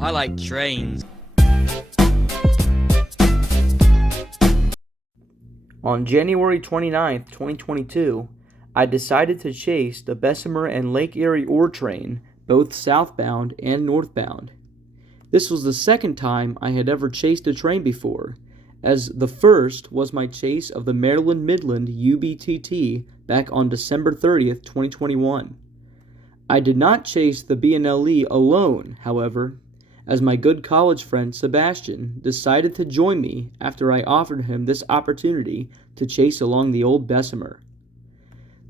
I like trains. On January 29, 2022, I decided to chase the Bessemer and Lake Erie ore train, both southbound and northbound. This was the second time I had ever chased a train before, as the first was my chase of the Maryland Midland UBTT back on December 30th, 2021. I did not chase the B&LE alone, however, as my good college friend Sebastian decided to join me after I offered him this opportunity to chase along the old Bessemer.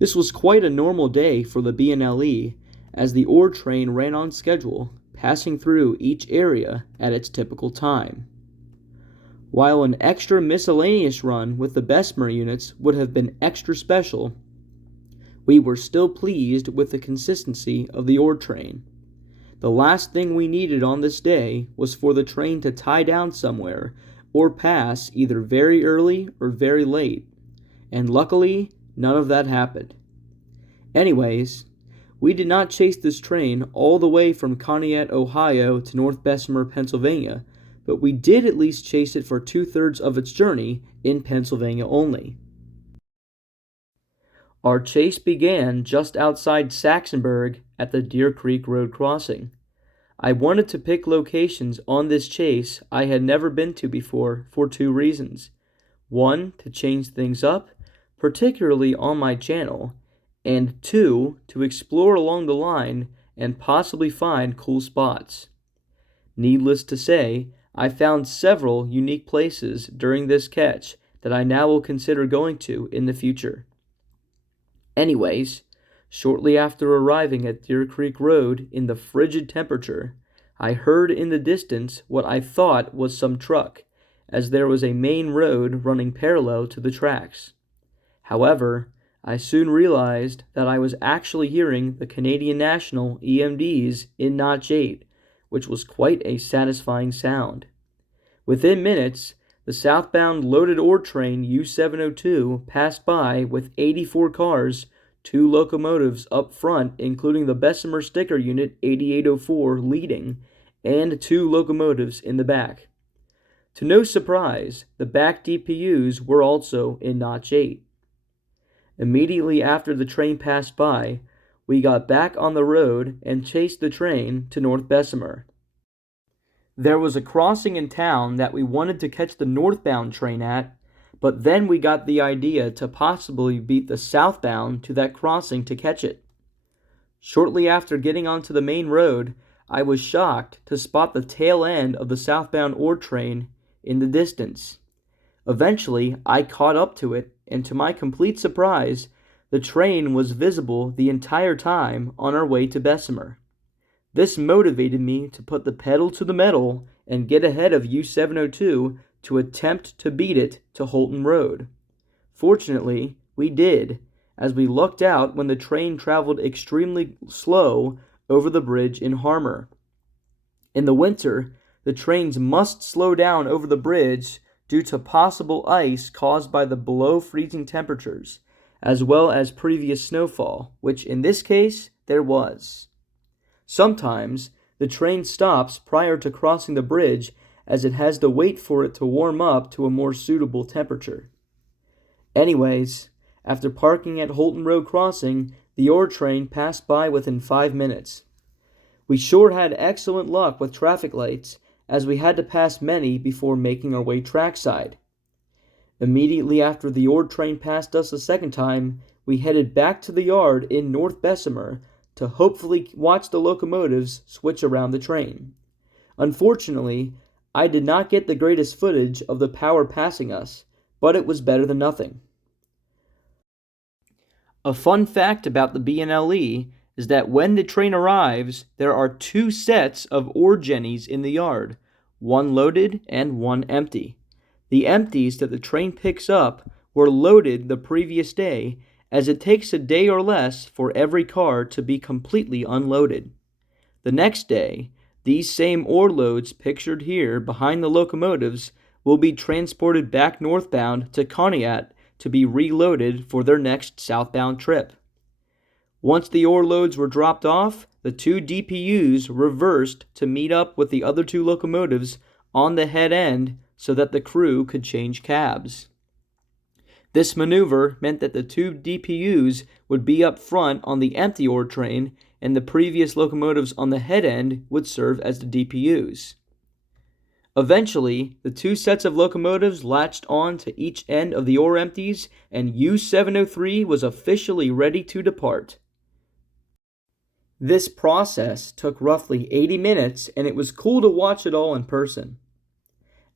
This was quite a normal day for the B&LE, as the ore train ran on schedule, passing through each area at its typical time. While an extra miscellaneous run with the Bessemer units would have been extra special, we were still pleased with the consistency of the ore train. The last thing we needed on this day was for the train to tie down somewhere or pass either very early or very late, and luckily, none of that happened. Anyways, we did not chase this train all the way from Conneaut, Ohio to North Bessemer, Pennsylvania, but we did at least chase it for 2/3 of its journey in Pennsylvania only. Our chase began just outside Saxonburg at the Deer Creek Road crossing. I wanted to pick locations on this chase I had never been to before for 2 reasons. 1, to change things up, particularly on my channel, and 2, to explore along the line and possibly find cool spots. Needless to say, I found several unique places during this catch that I now will consider going to in the future. Anyways, shortly after arriving at Deer Creek Road in the frigid temperature, I heard in the distance what I thought was some truck, as there was a main road running parallel to the tracks. However, I soon realized that I was actually hearing the Canadian National EMDs in Notch 8, which was quite a satisfying sound. Within minutes, the southbound loaded ore train U702 passed by with 84 cars, 2 locomotives up front, including the Bessemer Sticker Unit 8804 leading, and 2 locomotives in the back. To no surprise, the back DPUs were also in Notch 8. Immediately after the train passed by, we got back on the road and chased the train to North Bessemer. There was a crossing in town that we wanted to catch the northbound train at, but then we got the idea to possibly beat the southbound to that crossing to catch it. Shortly after getting onto the main road, I was shocked to spot the tail end of the southbound ore train in the distance. Eventually, I caught up to it, and to my complete surprise, the train was visible the entire time on our way to Bessemer. This motivated me to put the pedal to the metal and get ahead of U702 to attempt to beat it to Hulton Road. Fortunately, we did, as we lucked out when the train traveled extremely slow over the bridge in Harmer. In the winter, the trains must slow down over the bridge due to possible ice caused by the below freezing temperatures, as well as previous snowfall, which in this case there was. Sometimes, the train stops prior to crossing the bridge as it has to wait for it to warm up to a more suitable temperature. Anyways, after parking at Hulton Road crossing, the ore train passed by within 5 minutes. We sure had excellent luck with traffic lights, as we had to pass many before making our way trackside. Immediately after the ore train passed us a second time, we headed back to the yard in North Bessemer to hopefully watch the locomotives switch around the train. Unfortunately, I did not get the greatest footage of the power passing us, but it was better than nothing. A fun fact about the B&LE is that when the train arrives, there are 2 sets of ore jennies in the yard, one loaded and one empty. The empties that the train picks up were loaded the previous day, as it takes a day or less for every car to be completely unloaded. The next day, these same ore loads pictured here behind the locomotives will be transported back northbound to Conneaut to be reloaded for their next southbound trip. Once the ore loads were dropped off, the two DPUs reversed to meet up with the other two locomotives on the head end so that the crew could change cabs. This maneuver meant that the two DPUs would be up front on the empty ore train, and the previous locomotives on the head end would serve as the DPUs. Eventually, the two sets of locomotives latched on to each end of the ore empties, and U703 was officially ready to depart. This process took roughly 80 minutes, and it was cool to watch it all in person.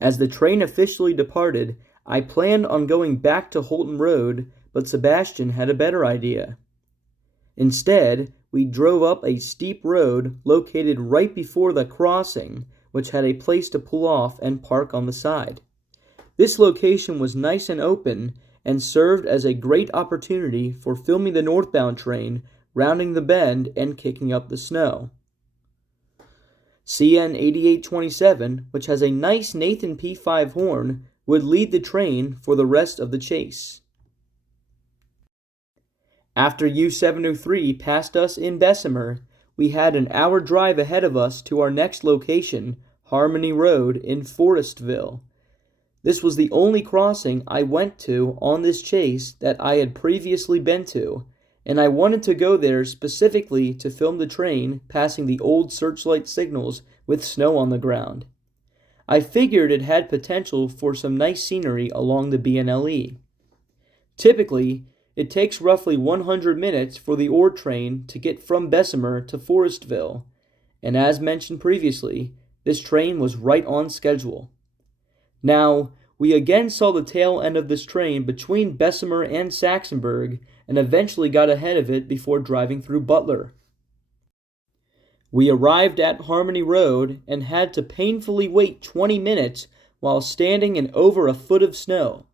As the train officially departed, I planned on going back to Hulton Road, but Sebastian had a better idea. Instead, we drove up a steep road located right before the crossing, which had a place to pull off and park on the side. This location was nice and open and served as a great opportunity for filming the northbound train rounding the bend and kicking up the snow. CN 8827, which has a nice Nathan P5 horn, would lead the train for the rest of the chase. After U703 passed us in Bessemer, we had an hour drive ahead of us to our next location, Harmony Road in Forestville. This was the only crossing I went to on this chase that I had previously been to, and I wanted to go there specifically to film the train passing the old searchlight signals with snow on the ground. I figured it had potential for some nice scenery along the B&LE. Typically, it takes roughly 100 minutes for the ore train to get from Bessemer to Forestville, and as mentioned previously, this train was right on schedule. Now, we again saw the tail end of this train between Bessemer and Saxonburg, and eventually got ahead of it before driving through Butler. We arrived at Harmony Road and had to painfully wait 20 minutes while standing in over a foot of snow.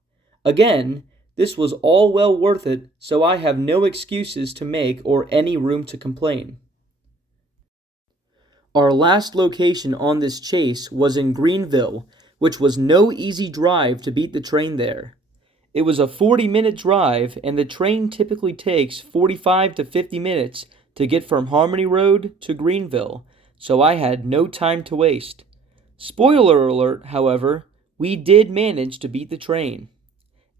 Again, this was all well worth it, so I have no excuses to make or any room to complain. Our last location on this chase was in Greenville, which was no easy drive to beat the train there. It was a 40-minute drive, and the train typically takes 45 to 50 minutes to get from Harmony Road to Greenville, so I had no time to waste. Spoiler alert, however, we did manage to beat the train.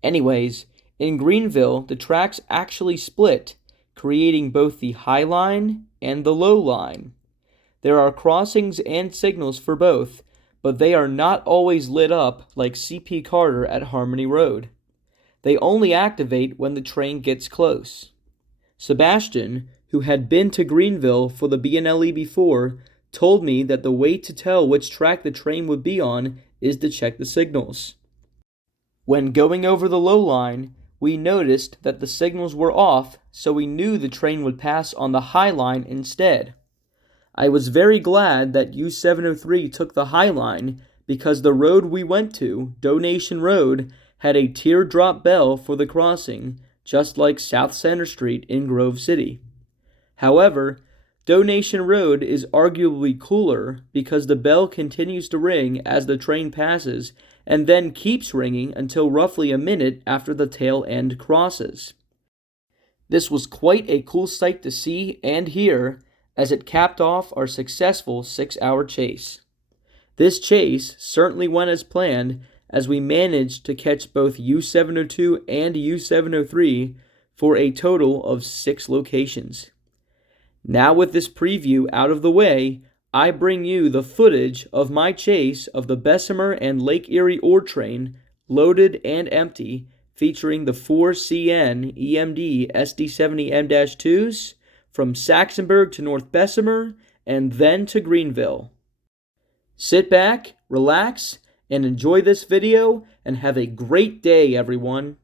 Anyways, in Greenville, the tracks actually split, creating both the high line and the low line. There are crossings and signals for both, but they are not always lit up like CP Carter at Harmony Road. They only activate when the train gets close. Sebastian, who had been to Greenville for the B&LE before, told me that the way to tell which track the train would be on is to check the signals. When going over the low line, we noticed that the signals were off, so we knew the train would pass on the high line instead. I was very glad that U703 took the high line because the road we went to, Donation Road, had a teardrop bell for the crossing, just like South Center Street in Grove City. However, Donation Road is arguably cooler because the bell continues to ring as the train passes and then keeps ringing until roughly a minute after the tail end crosses. This was quite a cool sight to see and hear as it capped off our successful 6-hour chase. This chase certainly went as planned as we managed to catch both U702 and U703 for a total of 6 locations. Now with this preview out of the way, I bring you the footage of my chase of the Bessemer and Lake Erie ore train, loaded and empty, featuring the 4 CN EMD SD70M-2s from Saxonburg to North Bessemer and then to Greenville. Sit back, relax, and enjoy this video, and have a great day, everyone.